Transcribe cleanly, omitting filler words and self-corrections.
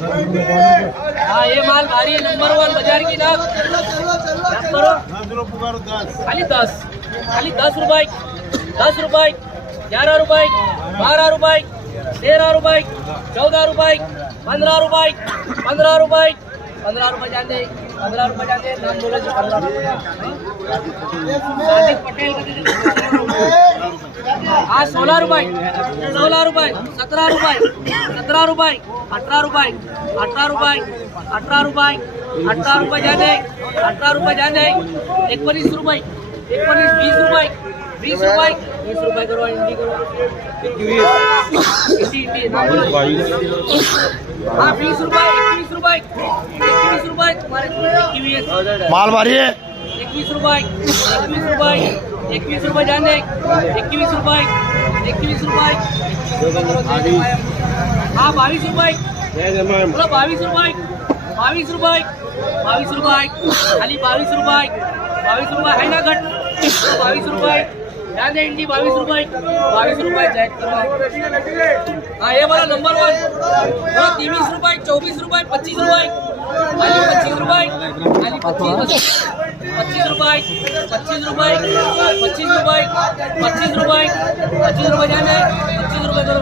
हाँ ये माल भारी है, नंबर 1 बाजार की नाक करो। खाली 10 रुपए, 10 रुपए, 11 रुपए, 12 रुपए, 13 रुपए, 14 रुपए, 15 रुपए, 15 रुपए, 15 रुपए जाने, 15 रुपए जाने, नाम बोलो जो 15 रुपए। हार्दिक पटेल हाँ 16 रुपए, 16 रुपए, 17 रुपए, 17 रुपए, 18 रुपए, 18 रुपए, 18 रुपए, 18 रुपए जाने, 18 रुपए जाने, 19 रुपए, 19, 20 रुपए, 20 रुपए, 20 रुपए करो, हिंदी करो, हिंदी नाम बोलो। हाँ 20 रुपए, 21 रुपए, 21 रुपए तुम्हारे 21 माल भारी है। 21 रुपए, 21 रुपए, 21 रुपए जाने, 21 रुपए, 21 रुपए, हाँ 22 रुपए, बोलो 22 रुपए, 22 रुपए, 22 रुपए, खाली 22 रुपए, 22 रुपए है ना घट, 22 रुपए जाने इंडी, 22 रुपए, 22 रुपए चेक करो। हाँ ये वाला नंबर 1 बोलो 23 रुपए, 24 रुपए, 25 रुपए, खाली 25 रुपए, खाली 25 रुपए, 25 रुपए, 25 रुपए, 25 रुपए, 25 रुपए जाने, 25 रुपए करो।